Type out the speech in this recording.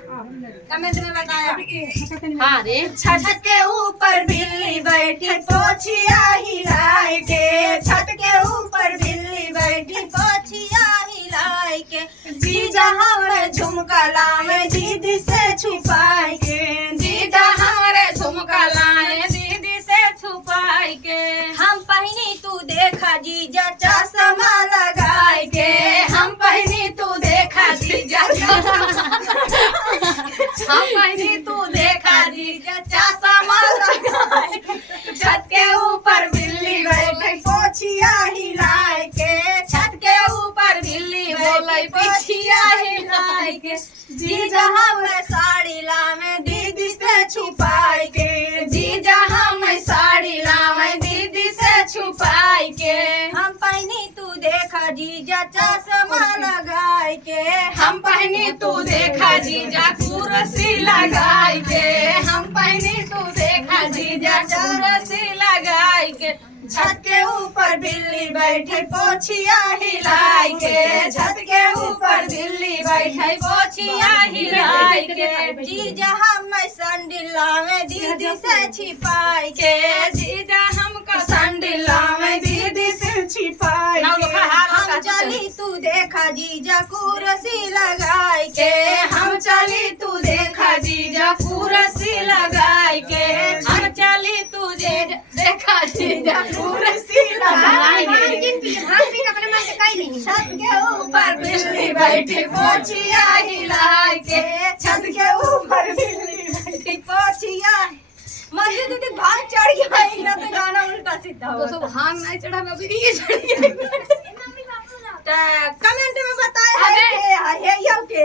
Comment में बताया। हाँ रे छत के ऊपर बिल्ली बैठी पोछिया हिलाए के, छत के ऊपर बिल्ली बैठी पोछिया हिलाए के, जीजा हमरे झुमका लाए दीदी से छुपाए के, जीजा हमरे झुमका लाए दीदी से छुपाए के, हम पहनी तू देखा जीजा चश्मा लगाए के, हम पहनी तू देखा जीजा हम पहनी तू देखा जीजा चश्मा लगाए के, छत के ऊपर बिल्ली बैठी पोछिया हिलाए के, छत के ऊपर बिल्ली बोले पोछिया हिलाए के, जीजा हमरे साड़ी लामे दीदी से छुपाए के, जीजा हमें साड़ी लामे दीदी से छुपाए के, हम पहनी तू देखा जीजा चश्मा लगाए के, हम पहनी तू देखा जीजा कुर्सी लगाए के, हम पहनी तू देखा जीजा कुर्सी लगाए के, छत के ऊपर बिल्ली बैठे पोछिया हिलाए के, छत के ऊपर बिल्ली बैठे पोछिया हिलाए के, जीजा हम संडिल लावे दीदी से छिपाए के, जीजा हमको संडिल लावे दीदी से छिपाए के, हम चली तू देखा जीजा कुर्सी लगाए के, हम चली तू देखा जीजा कुर्सी लगाए के, हम चली तू देखा जीजा कुर्सी लगाए के, छत के ऊपर बिल्ली बैठी पोछिया हिलाए के, छत के ऊपर बिल्ली बैठी पोछिया। मजे दीदी भाग चढ़ गई ना तो गाना उल्टा सीधा हो। तो भांग नहीं चढ़ा अभी ये चढ़ गया। कमेंट में बताया है के है या के